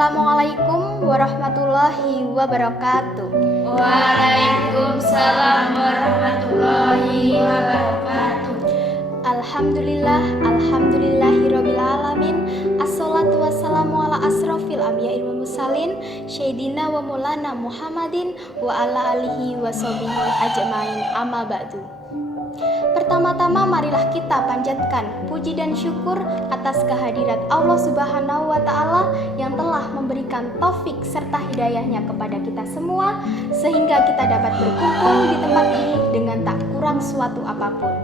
Assalamualaikum warahmatullahi wabarakatuh. Waalaikumsalam warahmatullahi wabarakatuh. Alhamdulillahirabbil alamin. Assalatu wassalamu ala asrofil anbiya'i wal mursalin Sayyidina wa maulana Muhammadin wa ala alihi wa sahbihi ajmain, amma ba'du. Pertama-tama marilah kita panjatkan puji dan syukur atas kehadirat Allah Subhanahu wa Ta'ala yang telah memberikan taufik serta hidayahnya kepada kita semua, sehingga kita dapat berkumpul di tempat ini dengan tak kurang suatu apapun.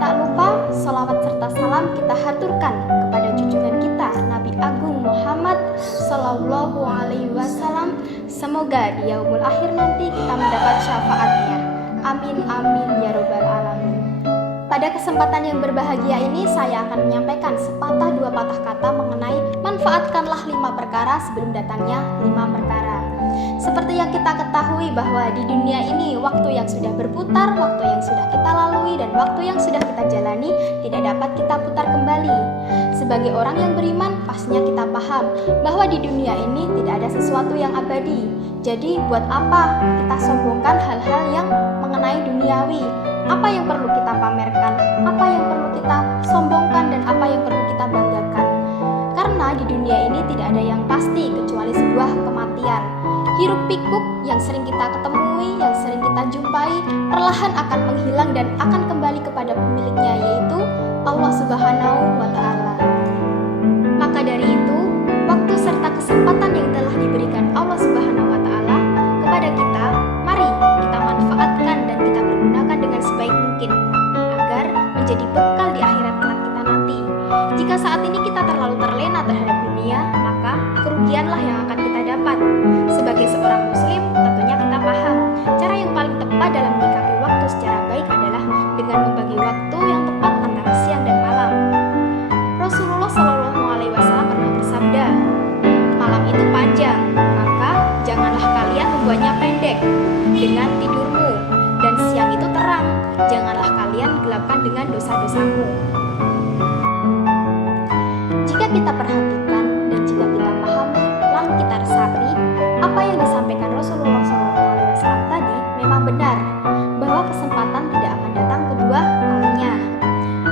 Tak lupa salawat serta salam kita haturkan kepada junjungan kita Nabi Agung Muhammad Sallallahu Alaihi Wasallam. Semoga di yaumul akhir nanti kita mendapat syafaatnya. Amin amin ya robbal alamin. Pada kesempatan yang berbahagia ini saya akan menyampaikan sepatah dua patah kata mengenai manfaatkanlah 5 perkara sebelum datangnya 5 perkara. Seperti yang kita ketahui bahwa di dunia ini waktu yang sudah berputar, waktu yang sudah kita lalui dan waktu yang sudah kita jalani tidak dapat kita putar kembali. Sebagai orang yang beriman pastinya kita paham bahwa di dunia ini tidak ada sesuatu yang abadi. Jadi buat apa kita sombongkan hal-hal yang mengenai duniawi? Apa yang perlu kita pamerkan? Apa yang perlu kita sombongkan dan apa yang perlu kita banggakan? Karena di dunia ini tidak ada yang pasti kecuali sebuah kematian. Hiruk pikuk yang sering kita ketemui, yang sering kita jumpai, perlahan akan menghilang dan akan kembali kepada pemiliknya, yaitu Allah Subhanahu wa Ta'ala. Maka dari itu, waktu serta kesempatan yang telah diberikan Allah Subhanahu wa Ta'ala kepada kita, mari kita manfaatkan dan kita pergunakan dengan sebaik mungkin agar menjadi bekal di akhirat kelak kita nanti. Jika saat ini kita terlalu terlena terhadap dunia, maka kerugianlah yang akan kita dapat. Sebagai seorang muslim, tentunya kita paham cara yang paling tepat dalam menyikapi waktu secara baik adalah dengan membagi waktu yang tepat antara siang dan malam. Rasulullah Shallallahu Alaihi Wasallam pernah bersabda, malam itu panjang, maka janganlah kalian membuatnya pendek dengan tidurmu, dan siang itu terang, janganlah kalian gelapkan dengan dosa-dosamu. Jika kita perhatikan dan jika kita pahami, lalu kita resapi apa yang disampaikan Rasulullah SAW tadi memang benar, bahwa kesempatan tidak akan datang kedua kalinya.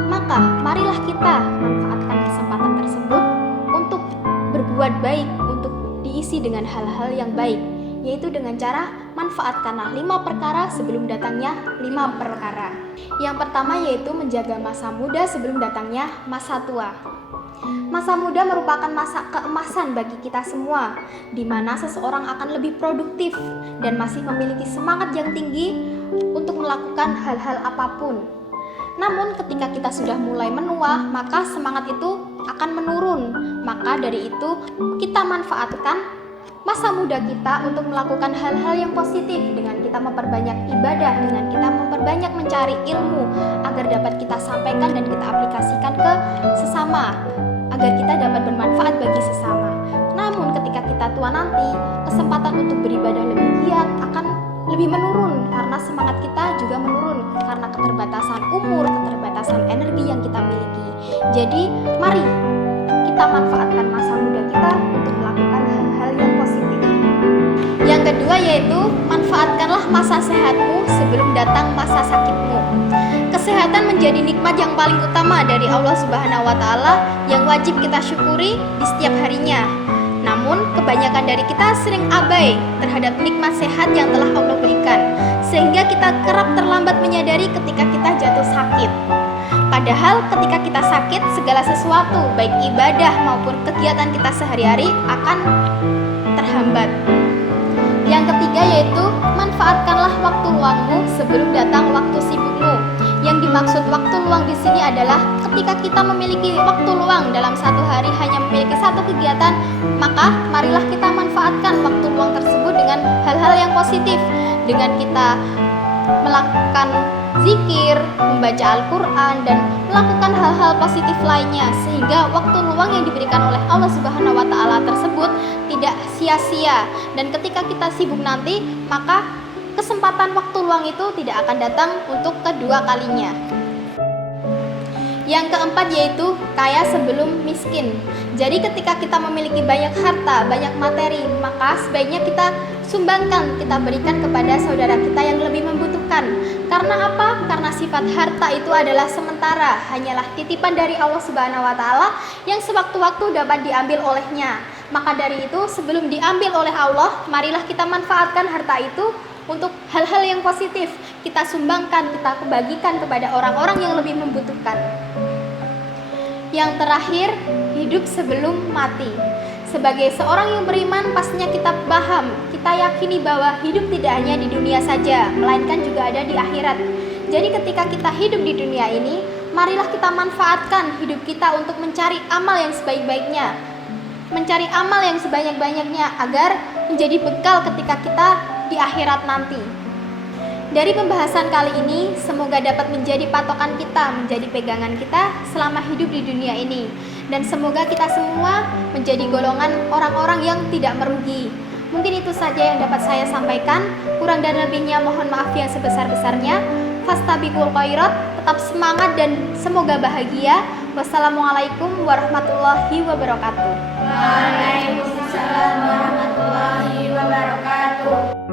Maka marilah kita manfaatkan kesempatan tersebut untuk berbuat baik, untuk diisi dengan hal-hal yang baik, yaitu dengan cara manfaatkanlah 5 perkara sebelum datangnya 5 perkara. Yang pertama yaitu menjaga masa muda sebelum datangnya masa tua. Masa muda merupakan masa keemasan bagi kita semua, di mana seseorang akan lebih produktif dan masih memiliki semangat yang tinggi untuk melakukan hal-hal apapun. Namun ketika kita sudah mulai menua, maka semangat itu akan menurun. Maka dari itu kita manfaatkan masa muda kita untuk melakukan hal-hal yang positif dengan kita memperbanyak ibadah, dengan kita memperbanyak mencari ilmu agar dapat kita sampaikan dan kita aplikasikan ke sesama, agar kita dapat bermanfaat bagi sesama. Namun ketika kita tua nanti, kesempatan untuk beribadah lebih giat akan lebih menurun karena semangat kita juga menurun karena keterbatasan umur, keterbatasan energi yang kita miliki. Jadi mari kita manfaatkan masa muda kita untuk melakukan hal-hal yang positif. Yang kedua yaitu manfaatkanlah masa sehatmu sebelum datang masa sakitmu. Kesehatan menjadi nikmat yang paling utama dari Allah Subhanahu wa Ta'ala yang wajib kita syukuri di setiap harinya. Namun kebanyakan dari kita sering abai terhadap nikmat sehat yang telah Allah berikan, sehingga kita kerap terlambat menyadari ketika kita jatuh sakit. Padahal ketika kita sakit, segala sesuatu baik ibadah maupun kegiatan kita sehari-hari akan terhambat. Yang ketiga yaitu manfaatkanlah waktu luangmu sebelum datang waktu sibukmu. Yang dimaksud waktu luang di sini adalah ketika kita memiliki waktu luang dalam satu hari hanya memiliki satu kegiatan, maka marilah kita manfaatkan waktu luang tersebut dengan hal-hal yang positif, dengan kita melakukan zikir, membaca Al-Quran, dan melakukan hal-hal positif lainnya, sehingga waktu luang yang diberikan oleh Allah Subhanahu wa Ta'ala tersebut tidak sia-sia. Dan ketika kita sibuk nanti, maka kesempatan waktu luang itu tidak akan datang untuk kedua kalinya. Yang keempat yaitu kaya sebelum miskin. Jadi ketika kita memiliki banyak harta, banyak materi, maka sebaiknya kita sumbangkan, kita berikan kepada saudara kita yang lebih membutuhkan. Karena apa? Karena sifat harta itu adalah sementara, hanyalah titipan dari Allah Subhanahu wa taala yang sewaktu-waktu dapat diambil olehnya. Maka dari itu, sebelum diambil oleh Allah, marilah kita manfaatkan harta itu untuk hal-hal yang positif. Kita sumbangkan, kita bagikan kepada orang-orang yang lebih membutuhkan. Yang terakhir, hidup sebelum mati. Sebagai seorang yang beriman, pastinya kita paham, kita yakini bahwa hidup tidak hanya di dunia saja, melainkan juga ada di akhirat. Jadi ketika kita hidup di dunia ini, marilah kita manfaatkan hidup kita untuk mencari amal yang sebaik-baiknya, mencari amal yang sebanyak-banyaknya agar menjadi bekal ketika kita di akhirat nanti. Dari pembahasan kali ini, semoga dapat menjadi patokan kita, menjadi pegangan kita selama hidup di dunia ini. Dan semoga kita semua menjadi golongan orang-orang yang tidak merugi. Mungkin itu saja yang dapat saya sampaikan. Kurang dan lebihnya mohon maaf yang sebesar-besarnya. Fastabiqul khairat, tetap semangat dan semoga bahagia. Wassalamualaikum warahmatullahi wabarakatuh. Waalaikumsalam warahmatullahi wabarakatuh.